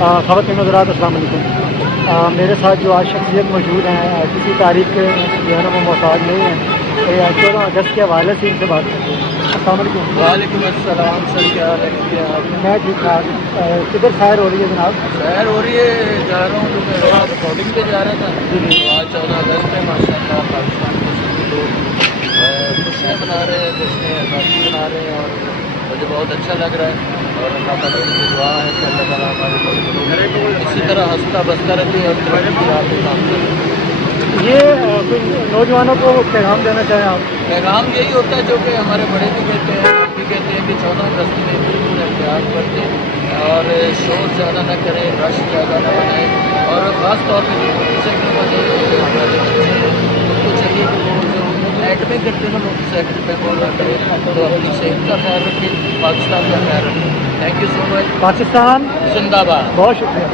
خواتین حضرات السلام علیکم. میرے ساتھ جو آج شخصیت موجود ہیں کسی تاریخ کے جو ہے نا وہ محتاج نہیں ہیں. 14 اگست کے حوالے سے ان سے بات کرتے ہیں. السلام علیکم. وعلیکم السلام سر، کیا حال ہے؟ کیا آپ؟ میں ٹھیک ٹھاک. کدھر سیر ہو رہی ہے جناب؟ سیر ہو رہی ہے، جا رہا ہوں تو ریکارڈنگ پہ جا رہا تھا. تو آج 14 اگست ہے، ماشاء اللہ پاکستان کے سبھی لوگ خوشیاں منا رہے ہیں، جشن آزادی منا رہے ہیں، اور مجھے بہت اچھا لگ رہا ہے. اور اللہ تعالیٰ کی دعا ہے کہ اللہ تعالیٰ ہمارے ملک کو اسی طرح ہنستا بستا رکھے اور ترقی کی راہ پہ کام کرے. یہ کوئی نوجوانوں کو پیغام دینا چاہیں آپ؟ پیغام یہی ہوتا ہے جو کہ ہمارے بڑے بھی کہتے ہیں، ہم بھی کہتے ہیں کہ 14 اگست میں بالکل احتیاط برتیں اور شور زیادہ نہ کریں، رش زیادہ نہ بنائیں، اور خاص طور پہ جو موٹر سائیکل والے ہمارے بچے ہیں ان کو چاہیے کہ وہ جو ایکٹنگ کرتے ہیں نا موٹر سائیکل پہ وہ نہ کریں، تو اپنی صحت کا خیال رکھیں، پاکستان کا خیال رکھیں. تھینک یو سو مچ. پاکستان زندہ باد. بہت شکریہ.